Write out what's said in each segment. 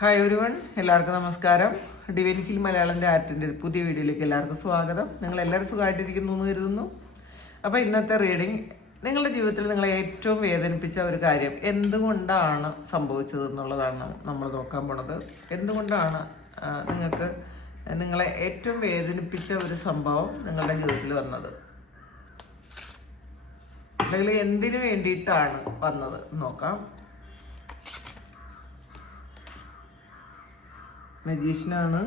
Hi everyone, എല്ലാവർക്കും നമസ്കാരം. ഡിവൈനിക്കിൽ മലയാളൻ്റെ ആർട്ടിൻ്റെ പുതിയ വീഡിയോയിലേക്ക് എല്ലാവർക്കും സ്വാഗതം. നിങ്ങൾ എല്ലാവരും സുഖമായിട്ടിരിക്കുന്നു എന്ന് കരുതുന്നു. അപ്പോൾ ഇന്നത്തെ റീഡിങ്, നിങ്ങളുടെ ജീവിതത്തിൽ നിങ്ങളെ ഏറ്റവും വേദനിപ്പിച്ച ഒരു കാര്യം എന്തുകൊണ്ടാണ് സംഭവിച്ചത് എന്നുള്ളതാണ് നമ്മൾ നോക്കാൻ പോണത്. എന്തുകൊണ്ടാണ് നിങ്ങളെ ഏറ്റവും വേദനിപ്പിച്ച ഒരു സംഭവം നിങ്ങളുടെ ജീവിതത്തിൽ വന്നത്, അല്ലെങ്കിൽ എന്തിനു വേണ്ടിയിട്ടാണ് വന്നത് നോക്കാം. മജീഷ്യനാണ്,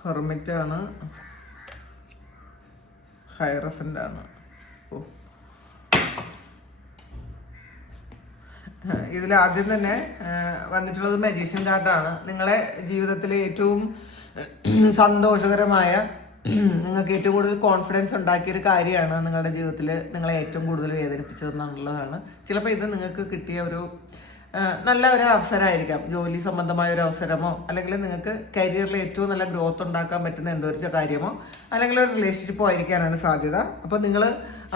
ഹെർമിറ്റാണ്, ഹൈറഫൻ്റ് ആണ്. ഇതിൽ ആദ്യം തന്നെ വന്നിട്ടുള്ളത് മജീഷ്യൻ കാർഡാണ്. നിങ്ങളെ ജീവിതത്തിലെ ഏറ്റവും സന്തോഷകരമായ, നിങ്ങൾക്ക് ഏറ്റവും കൂടുതൽ കോൺഫിഡൻസ് ഉണ്ടാക്കിയൊരു കാര്യമാണ് നിങ്ങളുടെ ജീവിതത്തിൽ നിങ്ങളെ ഏറ്റവും കൂടുതൽ വേദനിപ്പിച്ചതെന്നുള്ളതാണ്. ചിലപ്പോൾ ഇത് നിങ്ങൾക്ക് കിട്ടിയ ഒരു നല്ല ഒരു അവസരമായിരിക്കാം, ജോലി സംബന്ധമായ ഒരു അവസരമോ, അല്ലെങ്കിൽ നിങ്ങൾക്ക് കരിയറിൽ ഏറ്റവും നല്ല ഗ്രോത്ത് ഉണ്ടാക്കാൻ പറ്റുന്ന എന്തോ ഒരു കാര്യമോ, അല്ലെങ്കിൽ ഒരു റിലേഷൻഷിപ്പോ ആയിരിക്കാനാണ് സാധ്യത. അപ്പോൾ നിങ്ങൾ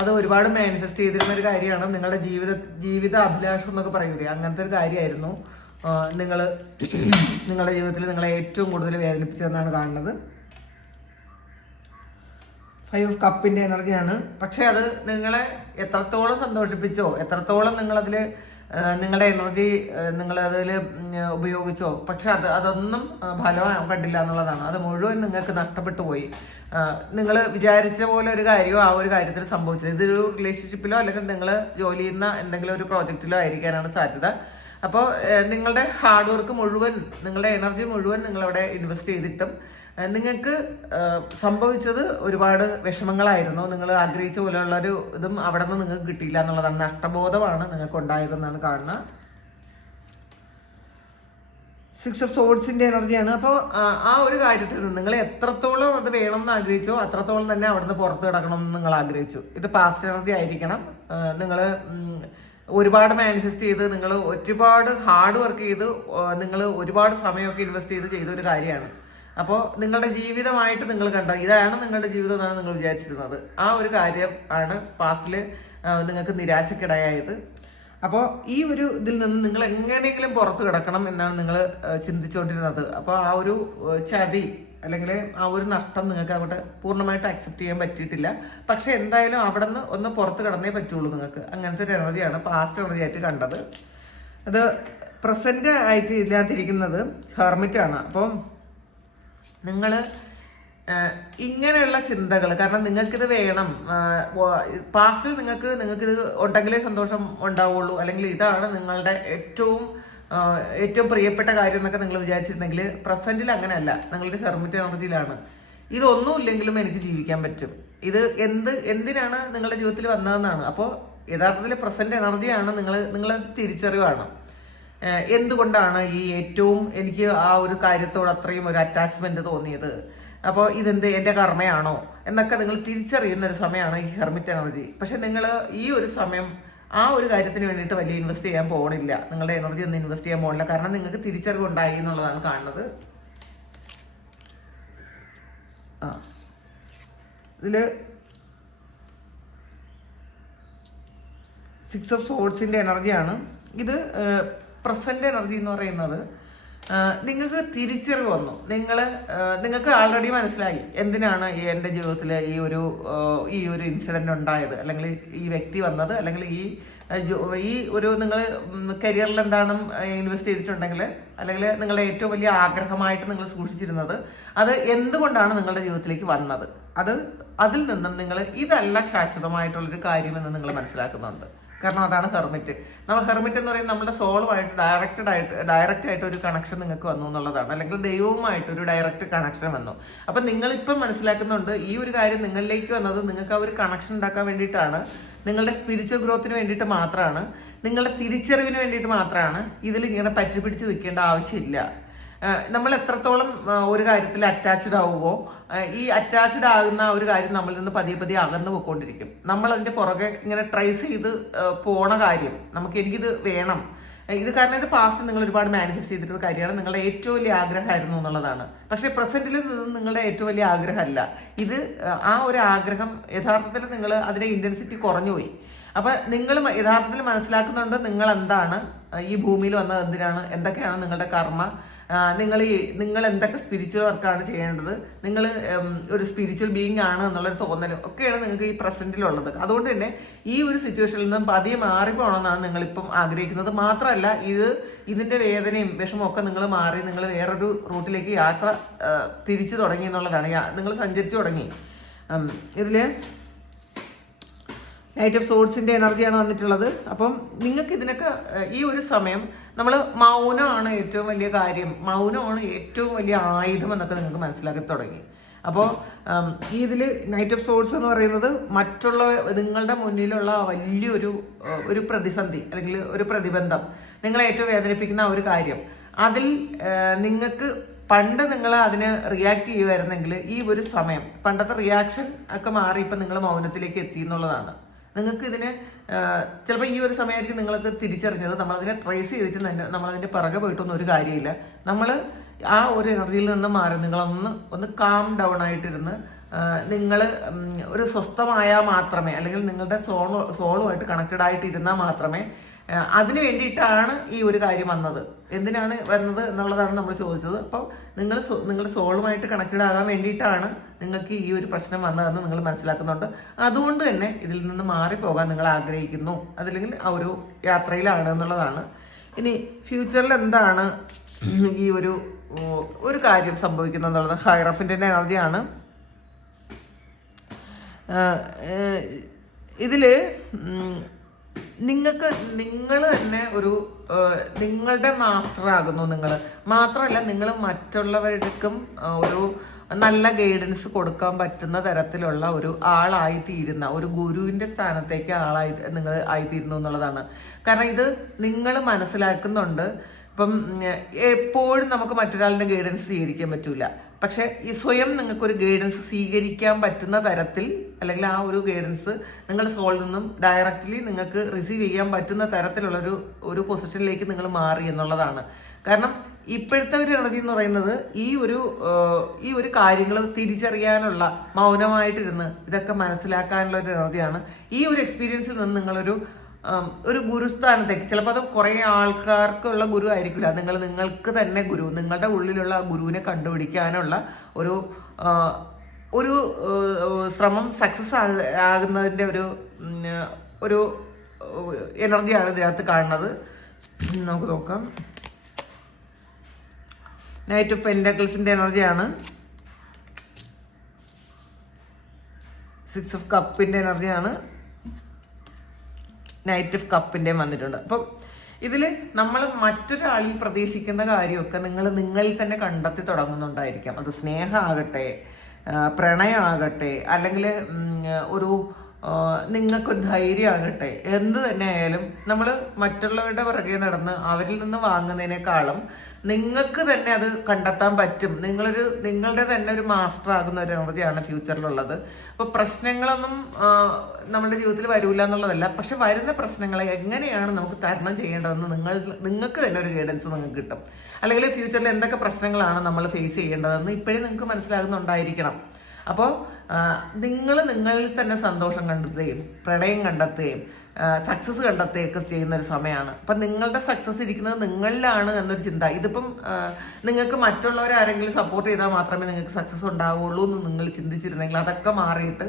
അത് ഒരുപാട് മാനിഫെസ്റ്റ് ചെയ്തിരുന്ന ഒരു കാര്യമാണ്. നിങ്ങളുടെ ജീവിത അഭിലാഷം എന്നൊക്കെ പറയൂലേ, അങ്ങനത്തെ ഒരു കാര്യമായിരുന്നു നിങ്ങളുടെ ജീവിതത്തിൽ നിങ്ങളെ ഏറ്റവും കൂടുതൽ വേദനിപ്പിച്ചതെന്നാണ് കാണുന്നത്. 5 ഓഫ് കപ്പിന്റെ എനർജിയാണ്. പക്ഷെ അത് നിങ്ങളെ എത്രത്തോളം സന്തോഷിപ്പിച്ചോ, എത്രത്തോളം നിങ്ങളതിൽ നിങ്ങളുടെ എനർജി നിങ്ങളതിൽ ഉപയോഗിച്ചോ, പക്ഷെ അതൊന്നും ഫലം കണ്ടില്ല എന്നുള്ളതാണ്. അത് മുഴുവൻ നിങ്ങൾക്ക് നഷ്ടപ്പെട്ടു പോയി. നിങ്ങൾ വിചാരിച്ച പോലെ ഒരു കാര്യമോ ആ ഒരു കാര്യത്തിൽ സംഭവിച്ചത്. ഇതൊരു റിലേഷൻഷിപ്പിലോ അല്ലെങ്കിൽ നിങ്ങൾ ജോലി ചെയ്യുന്ന എന്തെങ്കിലും ഒരു പ്രോജക്റ്റിലോ ആയിരിക്കാനാണ് സാധ്യത. അപ്പോൾ നിങ്ങളുടെ ഹാർഡ് വർക്ക് മുഴുവൻ, നിങ്ങളുടെ എനർജി മുഴുവൻ നിങ്ങളവിടെ ഇൻവെസ്റ്റ് ചെയ്തിട്ടും നിങ്ങൾക്ക് സംഭവിച്ചത് ഒരുപാട് വിഷമങ്ങളായിരുന്നു. നിങ്ങൾ ആഗ്രഹിച്ച പോലെയുള്ളൊരു ഇതും അവിടെ നിന്ന് നിങ്ങൾക്ക് കിട്ടിയില്ല എന്നുള്ളതാണ്. നഷ്ടബോധമാണ് നിങ്ങൾക്ക് ഉണ്ടായതെന്നാണ് കാണുന്നത്. 6 ഓഫ് സോർഡ്സിന്റെ എനർജിയാണ്. അപ്പോൾ ആ ഒരു കാര്യത്തിൽ നിങ്ങൾ എത്രത്തോളം അത് വേണമെന്ന് ആഗ്രഹിച്ചോ അത്രത്തോളം തന്നെ അവിടുന്ന് പുറത്ത് കിടക്കണം എന്ന് നിങ്ങൾ ആഗ്രഹിച്ചു. ഇത് പാസ്റ്റ് എനർജി ആയിരിക്കണം. നിങ്ങൾ ഒരുപാട് മാനിഫെസ്റ്റ് ചെയ്ത്, നിങ്ങൾ ഒരുപാട് ഹാർഡ് വർക്ക് ചെയ്ത്, നിങ്ങൾ ഒരുപാട് സമയമൊക്കെ ഇൻവെസ്റ്റ് ചെയ്ത ഒരു കാര്യമാണ്. അപ്പോൾ നിങ്ങളുടെ ജീവിതമായിട്ട് നിങ്ങൾ കണ്ട ഇതാണ് നിങ്ങളുടെ ജീവിതം എന്നാണ് നിങ്ങൾ വിചാരിച്ചിരുന്നത്. ആ ഒരു കാര്യം ആണ് പാസ്റ്റിൽ നിങ്ങൾക്ക് നിരാശക്കിടയായത്. അപ്പോൾ ഈ ഒരു ഇതിൽ നിന്ന് നിങ്ങൾ എങ്ങനെയെങ്കിലും പുറത്ത് കിടക്കണം എന്നാണ് നിങ്ങൾ ചിന്തിച്ചുകൊണ്ടിരുന്നത്. അപ്പോൾ ആ ഒരു ചതി അല്ലെങ്കിൽ ആ ഒരു നഷ്ടം നിങ്ങൾക്ക് അവിടെ പൂർണ്ണമായിട്ട് അക്സെപ്റ്റ് ചെയ്യാൻ പറ്റിയിട്ടില്ല. പക്ഷെ എന്തായാലും അവിടെ നിന്ന് ഒന്ന് പുറത്ത് കിടന്നേ പറ്റുള്ളൂ നിങ്ങൾക്ക്. അങ്ങനത്തെ ഒരു എനർജിയാണ് പാസ്റ്റ് എനർജി ആയിട്ട് കണ്ടത്. അത് പ്രസന്റ് ആയിട്ട് ഇല്ലാതിരിക്കുന്നത് ഹെർമിറ്റാണ്. അപ്പം നിങ്ങൾ ഇങ്ങനെയുള്ള ചിന്തകൾ, കാരണം നിങ്ങൾക്കിത് വേണം, പാസ്റ്റിൽ നിങ്ങൾക്കിത് ഉണ്ടെങ്കിലേ സന്തോഷം ഉണ്ടാവുള്ളൂ, അല്ലെങ്കിൽ ഇതാണ് നിങ്ങളുടെ ഏറ്റവും പ്രിയപ്പെട്ട കാര്യം എന്നൊക്കെ നിങ്ങൾ വിചാരിച്ചിരുന്നെങ്കിൽ പ്രസന്റിൽ അങ്ങനെയല്ല. നിങ്ങളൊരു ഹെർമിറ്റ് എനർജിയിലാണ്. ഇതൊന്നും ഇല്ലെങ്കിലും എനിക്ക് ജീവിക്കാൻ പറ്റും. ഇത് എന്തിനാണ് നിങ്ങളുടെ ജീവിതത്തിൽ വന്നതെന്നാണ്. അപ്പോൾ യഥാർത്ഥത്തിൽ പ്രസന്റ് എനർജിയാണ് നിങ്ങളത് തിരിച്ചറിവാണ്. എന്തുകൊണ്ടാണ് എനിക്ക് ആ ഒരു കാര്യത്തോട് അത്രയും ഒരു അറ്റാച്ച്മെന്റ് തോന്നിയത്, അപ്പോൾ ഇതെന്ത് എൻ്റെ കർമ്മയാണോ എന്നൊക്കെ നിങ്ങൾ തിരിച്ചറിയുന്ന ഒരു സമയമാണ് ഈ ഹെർമിറ്റ് എനർജി. പക്ഷെ നിങ്ങൾ ഈ ഒരു സമയം ആ ഒരു കാര്യത്തിന് വേണ്ടിയിട്ട് വലിയ ഇൻവെസ്റ്റ് ചെയ്യാൻ പോകണില്ല. നിങ്ങളുടെ എനർജി ഒന്നും ഇൻവെസ്റ്റ് ചെയ്യാൻ പോകണില്ല. കാരണം നിങ്ങൾക്ക് തിരിച്ചറിവ് ഉണ്ടായി എന്നുള്ളതാണ് കാണുന്നത്. ഇതില് 6 ഓഫ് സോർഡ്സിന്റെ എനർജിയാണ്. ഇത് പ്രസന്റ് എനർജി എന്ന് പറയുന്നത് നിങ്ങൾക്ക് തിരിച്ചറിവ് വന്നു. നിങ്ങൾക്ക് ആൾറെഡി മനസ്സിലായി എന്തിനാണ് എൻ്റെ ജീവിതത്തിൽ ഈ ഒരു ഇൻസിഡന്റ് ഉണ്ടായത്, അല്ലെങ്കിൽ ഈ വ്യക്തി വന്നത്, അല്ലെങ്കിൽ ഈ ഒരു നിങ്ങൾ കരിയറിൽ എന്താണ് ഇൻവെസ്റ്റ് ചെയ്തിട്ടുണ്ടെങ്കിൽ, അല്ലെങ്കിൽ നിങ്ങളുടെ ഏറ്റവും വലിയ ആഗ്രഹമായിട്ട് നിങ്ങൾ സൂക്ഷിച്ചിരുന്നത് അത് എന്തുകൊണ്ടാണ് നിങ്ങളുടെ ജീവിതത്തിലേക്ക് വന്നത്, അതിൽ നിന്നും നിങ്ങൾ ഇതല്ല ശാശ്വതമായിട്ടുള്ളൊരു കാര്യമെന്ന് നിങ്ങൾ മനസ്സിലാക്കുന്നുണ്ട്. കാരണം അതാണ് ഹെർമിറ്റ്. ഹെർമിറ്റ് എന്ന് പറയുന്നത് നമ്മുടെ സോളുമായിട്ട് ഡയറക്റ്റ് ആയിട്ട് ഒരു കണക്ഷൻ നിങ്ങൾക്ക് വന്നു എന്നുള്ളതാണ്, അല്ലെങ്കിൽ ദൈവവുമായിട്ട് ഒരു ഡയറക്റ്റ് കണക്ഷൻ വന്നു. അപ്പം നിങ്ങളിപ്പം മനസ്സിലാക്കുന്നുണ്ട് ഈ ഒരു കാര്യം നിങ്ങളിലേക്ക് വന്നത് നിങ്ങൾക്ക് ആ ഒരു കണക്ഷൻ ഉണ്ടാക്കാൻ വേണ്ടിയിട്ടാണ്, നിങ്ങളുടെ സ്പിരിച്വൽ ഗ്രോത്തിന് വേണ്ടിയിട്ട് മാത്രമാണ്, നിങ്ങളുടെ തിരിച്ചറിവിന് വേണ്ടിയിട്ട് മാത്രമാണ്. ഇതിൽ ഇങ്ങനെ പറ്റിപ്പിടിച്ച് നിൽക്കേണ്ട ആവശ്യമില്ല. നമ്മൾ എത്രത്തോളം ഒരു കാര്യത്തിൽ അറ്റാച്ച്ഡ് ആവുമോ, ഈ അറ്റാച്ച്ഡ് ആകുന്ന ഒരു കാര്യം നമ്മളിൽ നിന്ന് പതിയെ അകന്നു പോയിക്കൊണ്ടിരിക്കും. നമ്മൾ അതിന്റെ പുറകെ ഇങ്ങനെ ട്രേസ് ചെയ്ത് പോണ കാര്യം എനിക്കിത് വേണം. ഇത് കാരണം ഇത് പാസ്റ്റ് നിങ്ങൾ ഒരുപാട് മാനിഫെസ്റ്റ് ചെയ്തിട്ടുള്ള കാര്യമാണ്. നിങ്ങളുടെ ഏറ്റവും വലിയ ആഗ്രഹമായിരുന്നു എന്നുള്ളതാണ്. പക്ഷെ പ്രസന്റിൽ ഇത് നിങ്ങളുടെ ഏറ്റവും വലിയ ആഗ്രഹമല്ല. ഇത് ആ ഒരു ആഗ്രഹം യഥാർത്ഥത്തിൽ നിങ്ങൾ അതിന്റെ ഇന്റൻസിറ്റി കുറഞ്ഞുപോയി. അപ്പൊ നിങ്ങൾ യഥാർത്ഥത്തിൽ മനസ്സിലാക്കുന്നുണ്ട് നിങ്ങൾ എന്താണ്, ഈ ഭൂമിയിൽ വന്നത് എന്തിനാണ്, എന്തൊക്കെയാണ് നിങ്ങളുടെ കർമ്മ, നിങ്ങൾ എന്തൊക്കെ സ്പിരിച്വൽ വർക്കാണ് ചെയ്യേണ്ടത്, നിങ്ങൾ ഒരു സ്പിരിച്വൽ ബീയിങ് ആണ് എന്നുള്ളൊരു തോന്നൽ ഒക്കെയാണ് നിങ്ങൾക്ക് ഈ പ്രസന്റിലുള്ളത്. അതുകൊണ്ട് തന്നെ ഈ ഒരു സിറ്റുവേഷനിൽ നിന്നും പതിയെ മാറിപ്പോകണമെന്നാണ് നിങ്ങളിപ്പം ആഗ്രഹിക്കുന്നത്. മാത്രമല്ല ഇതിന്റെ വേദനയും വിഷമവും ഒക്കെ നിങ്ങൾ മാറി നിങ്ങൾ വേറൊരു റൂട്ടിലേക്ക് യാത്ര തിരിച്ചു തുടങ്ങി എന്നുള്ളതാണ്. നിങ്ങൾ സഞ്ചരിച്ചു തുടങ്ങി. ഇതില് നൈറ്റ് ഓഫ് സോഡ്സിന്റെ എനർജിയാണ് വന്നിട്ടുള്ളത്. അപ്പം നിങ്ങൾക്ക് ഇതിനൊക്കെ ഈ ഒരു സമയം നമ്മൾ മൗനമാണ് ഏറ്റവും വലിയ കാര്യം, മൗനമാണ് ഏറ്റവും വലിയ ആയുധം എന്നൊക്കെ നിങ്ങൾക്ക് മനസ്സിലാക്കി തുടങ്ങി. അപ്പോൾ ഇതിൽ നൈറ്റ് ഓഫ് സോഡ്സ് എന്ന് പറയുന്നത് മറ്റുള്ള നിങ്ങളുടെ മുന്നിലുള്ള വലിയൊരു പ്രതിസന്ധി അല്ലെങ്കിൽ ഒരു പ്രതിബന്ധം, നിങ്ങളെ ഏറ്റവും വേദനിപ്പിക്കുന്ന ഒരു കാര്യം, അതിൽ നിങ്ങൾക്ക് പണ്ട് നിങ്ങൾ അതിന് റിയാക്ട് ചെയ്യുമായിരുന്നെങ്കിൽ ഈ ഒരു സമയം പണ്ടത്തെ റിയാക്ഷൻ ഒക്കെ മാറി ഇപ്പം നിങ്ങൾ മൗനത്തിലേക്ക് എത്തി എന്നുള്ളതാണ്. നിങ്ങൾക്ക് ഇതിന് ചിലപ്പോൾ ഈ ഒരു സമയമായിരിക്കും നിങ്ങൾക്ക് തിരിച്ചറിഞ്ഞത്. നമ്മളതിനെ ട്രേസ് ചെയ്തിട്ട് നമ്മളതിൻ്റെ പിറകെ പോയിട്ടൊന്നും ഒരു കാര്യമില്ല. നമ്മൾ ആ ഒരു എനർജിയിൽ നിന്ന് മാറി നിങ്ങളൊന്ന് കാം ഡൗൺ ആയിട്ടിരുന്ന് നിങ്ങൾ ഒരു സ്വസ്ഥമായാൽ മാത്രമേ, അല്ലെങ്കിൽ നിങ്ങളുടെ സോളുമായിട്ട് കണക്റ്റഡ് ആയിട്ടിരുന്നാൽ മാത്രമേ, അതിന് വേണ്ടിയിട്ടാണ് ഈ ഒരു കാര്യം വന്നത്. എന്തിനാണ് വരുന്നത് എന്നുള്ളതാണ് നമ്മൾ ചോദിച്ചത്. അപ്പോൾ നിങ്ങളുടെ സോളുമായിട്ട് കണക്റ്റഡ് ആകാൻ വേണ്ടിയിട്ടാണ് നിങ്ങൾക്ക് ഈ ഒരു പ്രശ്നം വന്നതെന്ന് നിങ്ങൾ മനസ്സിലാക്കുന്നുണ്ട്. അതുകൊണ്ട് തന്നെ ഇതിൽ നിന്ന് മാറിപ്പോകാൻ നിങ്ങൾ ആഗ്രഹിക്കുന്നു, അതല്ലെങ്കിൽ ആ ഒരു യാത്രയിലാണ് എന്നുള്ളതാണ്. ഇനി ഫ്യൂച്ചറിൽ എന്താണ് ഈ ഒരു കാര്യം സംഭവിക്കുന്നത് എന്നുള്ളത് ഹൈറഫിൻ്റെ എനർജിയാണ്. ഇതില് നിങ്ങൾ തന്നെ നിങ്ങളുടെ മാസ്റ്റർ ആകുന്നു. നിങ്ങൾ മാത്രമല്ല, നിങ്ങൾ മറ്റുള്ളവർക്കും ഒരു നല്ല ഗൈഡൻസ് കൊടുക്കാൻ പറ്റുന്ന തരത്തിലുള്ള ഒരു ആളായിത്തീരുന്ന, ഒരു ഗുരുവിന്റെ സ്ഥാനത്തേക്ക് നിങ്ങൾ ആയിത്തീരുന്നു എന്നുള്ളതാണ്. കാരണം ഇത് നിങ്ങൾ മനസ്സിലാക്കുന്നുണ്ട്. ഇപ്പം എപ്പോഴും നമുക്ക് മറ്റൊരാളുടെ ഗൈഡൻസ് സ്വീകരിക്കാൻ പറ്റൂല. പക്ഷെ ഈ സ്വയം നിങ്ങൾക്കൊരു ഗൈഡൻസ് സ്വീകരിക്കാൻ പറ്റുന്ന തരത്തിൽ, അല്ലെങ്കിൽ ആ ഒരു ഗൈഡൻസ് നിങ്ങളുടെ സോളിൽ നിന്നും ഡയറക്റ്റ്ലി നിങ്ങൾക്ക് റിസീവ് ചെയ്യാൻ പറ്റുന്ന തരത്തിലുള്ള ഒരു പൊസിഷനിലേക്ക് നിങ്ങൾ മാറി എന്നുള്ളതാണ്. കാരണം ഇപ്പോഴത്തെ ഒരു എനർജി എന്ന് പറയുന്നത് ഈ ഒരു കാര്യങ്ങൾ തിരിച്ചറിയാനുള്ള, മൗനമായിട്ടിരുന്ന് ഇതൊക്കെ മനസ്സിലാക്കാനുള്ള ഒരു എനർജിയാണ്. ഈ ഒരു എക്സ്പീരിയൻസിൽ നിന്ന് നിങ്ങളൊരു ഗുരുസ്ഥാനത്തേക്ക്, ചിലപ്പോൾ അത് കുറേ ആൾക്കാർക്കുള്ള ഗുരു ആയിരിക്കില്ല, നിങ്ങൾക്ക് തന്നെ ഗുരു, നിങ്ങളുടെ ഉള്ളിലുള്ള ഗുരുവിനെ കണ്ടുപിടിക്കാനുള്ള ഒരു ശ്രമം സക്സസ് ആകുന്നതിൻ്റെ ഒരു എനർജിയാണ് ഇതിനകത്ത് കാണുന്നത്. നമുക്ക് നോക്കാം. നൈറ്റ് ഓഫ് പെന്റക്കിൾസിന്റെ എനർജിയാണ്. 6 ഓഫ് കപ്പിന്റെ എനർജിയാണ്. നൈറ്റ് ഓഫ് കപ്പിന്റെ വന്നിട്ടുണ്ട്. അപ്പം ഇതിൽ നമ്മൾ മറ്റൊരാളിൽ പ്രതീക്ഷിക്കുന്ന കാര്യമൊക്കെ നിങ്ങളിൽ തന്നെ കണ്ടെത്തി തുടങ്ങുന്നുണ്ടായിരിക്കാം. അത് സ്നേഹമാകട്ടെ, പ്രണയമാകട്ടെ, അല്ലെങ്കിൽ നിങ്ങൾക്കൊരു ധൈര്യമാകട്ടെ, എന്ത് തന്നെ ആയാലും നമ്മൾ മറ്റുള്ളവരുടെ പുറകെ നടന്ന് അവരിൽ നിന്ന് വാങ്ങുന്നതിനേക്കാളും നിങ്ങൾക്ക് തന്നെ അത് കണ്ടെത്താൻ പറ്റും. നിങ്ങളുടെ തന്നെ ഒരു മാസ്റ്റർ ആകുന്ന ഒരു എനർജിയാണ് ഫ്യൂച്ചറിലുള്ളത്. അപ്പൊ പ്രശ്നങ്ങളൊന്നും നമ്മുടെ ജീവിതത്തിൽ വരൂല എന്നുള്ളതല്ല, പക്ഷെ വരുന്ന പ്രശ്നങ്ങളെ എങ്ങനെയാണ് നമുക്ക് തരണം ചെയ്യേണ്ടതെന്ന് നിങ്ങൾക്ക് തന്നെ ഒരു ഗൈഡൻസ് നിങ്ങൾക്ക് കിട്ടും. അല്ലെങ്കിൽ ഫ്യൂച്ചറിൽ എന്തൊക്കെ പ്രശ്നങ്ങളാണ് നമ്മൾ ഫേസ് ചെയ്യേണ്ടതെന്ന് ഇപ്പോഴേ നിങ്ങൾക്ക് മനസ്സിലാകുന്നുണ്ടായിരിക്കണം. അപ്പോൾ നിങ്ങളിൽ തന്നെ സന്തോഷം കണ്ടെത്തുകയും പ്രണയം കണ്ടെത്തുകയും സക്സസ് കണ്ടെത്തുകയൊക്കെ ചെയ്യുന്ന ഒരു സമയമാണ്. അപ്പം നിങ്ങളുടെ സക്സസ് ഇരിക്കുന്നത് നിങ്ങളിലാണ് എന്നൊരു ചിന്ത. ഇതിപ്പം നിങ്ങൾക്ക് മറ്റുള്ളവരാരെങ്കിലും സപ്പോർട്ട് ചെയ്താൽ മാത്രമേ നിങ്ങൾക്ക് സക്സസ് ഉണ്ടാവുള്ളൂ എന്ന് നിങ്ങൾ ചിന്തിച്ചിരുന്നെങ്കിൽ അതൊക്കെ മാറിയിട്ട്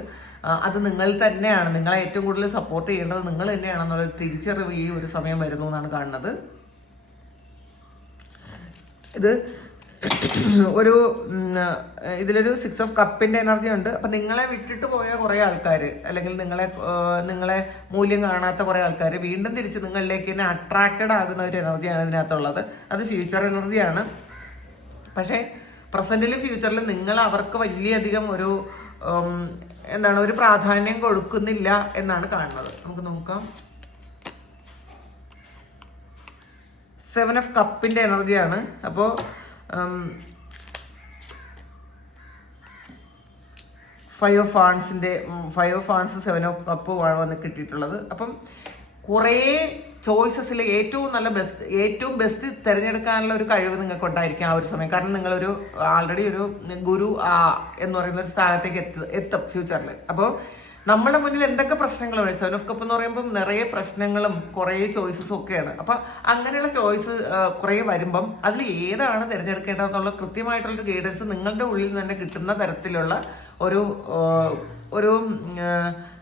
അത് നിങ്ങൾ തന്നെയാണ്, നിങ്ങളെ ഏറ്റവും കൂടുതൽ സപ്പോർട്ട് ചെയ്യേണ്ടത് നിങ്ങൾ തന്നെയാണെന്നുള്ള തിരിച്ചറിവ് ഈ ഒരു സമയം വരുന്നു എന്നാണ് കാണുന്നത്. ഇതിലൊരു 6 ഓഫ് കപ്പിന്റെ എനർജി ഉണ്ട്. അപ്പൊ നിങ്ങളെ വിട്ടിട്ട് പോയ കുറെ ആൾക്കാർ, അല്ലെങ്കിൽ നിങ്ങളെ മൂല്യം കാണാത്ത കുറെ ആൾക്കാർ വീണ്ടും തിരിച്ച് നിങ്ങളിലേക്ക് തന്നെ അട്രാക്റ്റഡ് ആകുന്ന ഒരു എനർജിയാണ് ഇതിനകത്തുള്ളത്. അത് ഫ്യൂച്ചർ എനർജിയാണ്. പക്ഷേ പ്രസന്റിലും ഫ്യൂച്ചറിലും നിങ്ങൾ അവർക്ക് വലിയധികം ഒരു പ്രാധാന്യം കൊടുക്കുന്നില്ല എന്നാണ് കാണുന്നത്. നമുക്ക് നോക്കാം. 7 ഓഫ് കപ്പിന്റെ എനർജിയാണ്. അപ്പോൾ 5 ഓഫ് ഫാൻസ് 7 ഓഫ് കപ്പ് വന്ന് കിട്ടിയിട്ടുള്ളത്. അപ്പം കുറേ ചോയ്സസിൽ ഏറ്റവും ബെസ്റ്റ് തിരഞ്ഞെടുക്കാനുള്ള ഒരു കഴിവ് നിങ്ങൾക്ക് ഉണ്ടായിരിക്കും ആ ഒരു സമയം. കാരണം നിങ്ങളൊരു ആൾറെഡി ഒരു ഗുരു എന്ന് പറയുന്ന ഒരു സ്ഥാനത്തേക്ക് എത്തും ഫ്യൂച്ചറിൽ. അപ്പോൾ നമ്മുടെ മുന്നിൽ എന്തൊക്കെ പ്രശ്നങ്ങളുണ്ട്. 7 ഓഫ് കപ്പ് എന്ന് പറയുമ്പോൾ നിറയെ പ്രശ്നങ്ങളും കുറേ ചോയ്സസും ഒക്കെയാണ്. അപ്പൊ അങ്ങനെയുള്ള ചോയ്സ് കുറേ വരുമ്പം അതിൽ ഏതാണ് തിരഞ്ഞെടുക്കേണ്ടതെന്നുള്ള കൃത്യമായിട്ടുള്ള ഗൈഡൻസ് നിങ്ങളുടെ ഉള്ളിൽ തന്നെ കിട്ടുന്ന തരത്തിലുള്ള ഒരു ഒരു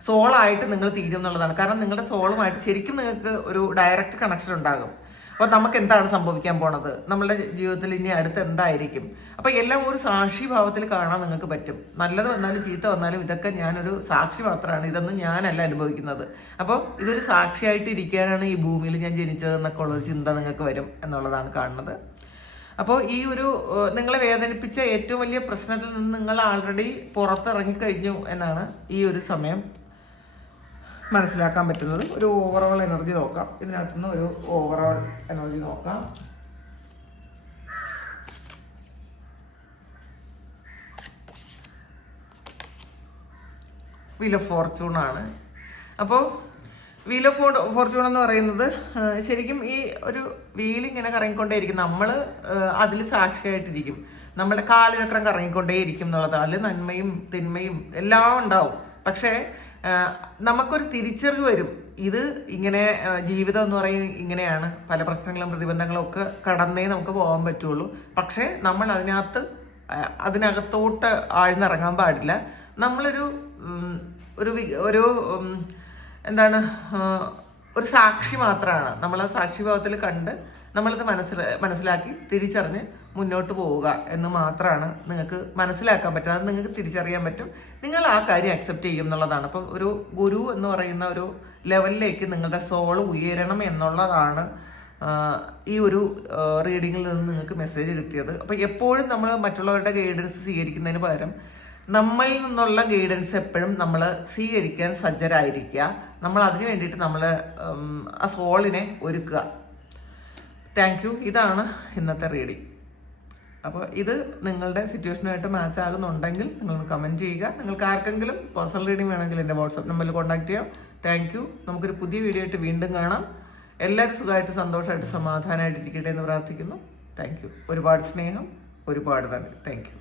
സോളായിട്ട് നിങ്ങൾ തീരും എന്നുള്ളതാണ്. കാരണം നിങ്ങളുടെ സോളുമായിട്ട് ശരിക്കും നിങ്ങൾക്ക് ഒരു ഡയറക്റ്റ് കണക്ഷൻ ഉണ്ടാകും. അപ്പൊ നമുക്ക് എന്താണ് സംഭവിക്കാൻ പോണത്, നമ്മളുടെ ജീവിതത്തിൽ ഇനി അടുത്ത് എന്തായിരിക്കും, അപ്പൊ എല്ലാം ഒരു സാക്ഷി ഭാവത്തിൽ കാണാൻ നിങ്ങൾക്ക് പറ്റും. നല്ലത് വന്നാലും ചീത്ത വന്നാലും ഇതൊക്കെ ഞാനൊരു സാക്ഷി മാത്രമാണ്, ഇതൊന്നും ഞാനല്ല അനുഭവിക്കുന്നത്. അപ്പോൾ ഇതൊരു സാക്ഷിയായിട്ട് ഇരിക്കാനാണ് ഈ ഭൂമിയിൽ ഞാൻ ജനിച്ചത് എന്നൊക്കെ ഉള്ളൊരു ചിന്ത നിങ്ങൾക്ക് വരും എന്നുള്ളതാണ് കാണുന്നത്. അപ്പോൾ ഈ ഒരു നിങ്ങളെ വേദനിപ്പിച്ച ഏറ്റവും വലിയ പ്രശ്നത്തിൽ നിന്ന് നിങ്ങൾ ആൾറെഡി പുറത്തിറങ്ങിക്കഴിഞ്ഞു എന്നാണ് ഈ ഒരു സമയം മനസ്സിലാക്കാൻ പറ്റുന്നത്. ഒരു ഓവറോൾ എനർജി നോക്കാം. ഇതിനകത്തുനിന്ന് ഒരു ഓവറോൾ എനർജി നോക്കാം. വീൽ ഓഫ് ഫോർച്യൂൺ ആണ്. അപ്പോൾ വീൽ ഓഫ് ഫോർച്യൂൺ എന്ന് പറയുന്നത് ശരിക്കും ഈ ഒരു വീൽ ഇങ്ങനെ കറങ്ങിക്കൊണ്ടേയിരിക്കും. നമ്മൾ അതിൽ സാക്ഷിയായിട്ടിരിക്കും. നമ്മുടെ കാലചക്രം കറങ്ങിക്കൊണ്ടേയിരിക്കും എന്നുള്ളത്. അതിൽ നന്മയും തിന്മയും എല്ലാം ഉണ്ടാവും. പക്ഷേ നമുക്കൊരു തിരിച്ചറിവ് വരും, ഇത് ഇങ്ങനെ ജീവിതം എന്ന് പറയുന്നത് ഇങ്ങനെയാണ്, പല പ്രശ്നങ്ങളും പ്രതിബന്ധങ്ങളും ഒക്കെ കടന്നേ നമുക്ക് പോകാൻ പറ്റുള്ളൂ. പക്ഷേ നമ്മൾ അതിനകത്തോട്ട് ആഴ്ന്നിറങ്ങാൻ പാടില്ല. നമ്മളൊരു ഒരു എന്താണ് ഒരു സാക്ഷി മാത്രമാണ്. നമ്മൾ ആ സാക്ഷിഭാവത്തിൽ കണ്ട് നമ്മളത് മനസ്സിലാക്കി തിരിച്ചറിഞ്ഞ് മുന്നോട്ട് പോവുക എന്ന് മാത്രമാണ് നിങ്ങൾക്ക് മനസ്സിലാക്കാൻ പറ്റും. അത് നിങ്ങൾക്ക് തിരിച്ചറിയാൻ പറ്റും. നിങ്ങൾ ആ കാര്യം അക്സെപ്റ്റ് ചെയ്യും എന്നുള്ളതാണ്. അപ്പം ഒരു ഗുരു എന്ന് പറയുന്ന ഒരു ലെവലിലേക്ക് നിങ്ങളുടെ സോള് ഉയരണം എന്നുള്ളതാണ് ഈ ഒരു റീഡിങ്ങിൽ നിന്ന് നിങ്ങൾക്ക് മെസ്സേജ് കിട്ടിയത്. അപ്പം എപ്പോഴും നമ്മൾ മറ്റുള്ളവരുടെ ഗൈഡൻസ് സ്വീകരിക്കുന്നതിന് പകരം നമ്മളിൽ നിന്നുള്ള ഗൈഡൻസ് എപ്പോഴും നമ്മൾ സ്വീകരിക്കാൻ സജ്ജരായിരിക്കുക. നമ്മൾ അതിനു വേണ്ടിയിട്ട് നമ്മൾ ആ സോളിനെ ഒരുക്കുക. Thank you. ഇതാണ് ഇന്നത്തെ റീഡിങ്. അപ്പോൾ ഇത് നിങ്ങളുടെ സിറ്റുവേഷനുമായിട്ട് മാച്ച് ആകുന്നുണ്ടെങ്കിൽ നിങ്ങൾ കമൻറ്റ് ചെയ്യുക. നിങ്ങൾക്ക് ആർക്കെങ്കിലും പേഴ്സണൽ റീഡിങ് വേണമെങ്കിൽ എൻ്റെ വാട്സപ്പ് നമ്പറിൽ കോൺടാക്ട് ചെയ്യാം. Thank you. നമുക്കൊരു പുതിയ വീഡിയോ ആയിട്ട് വീണ്ടും കാണാം. എല്ലാവരും സുഖമായിട്ട് സന്തോഷമായിട്ട് സമാധാനമായിട്ട് ഇരിക്കട്ടെ എന്ന് പ്രാർത്ഥിക്കുന്നു. Thank you. ഒരുപാട് സ്നേഹം, ഒരുപാട് നന്ദി. Thank you.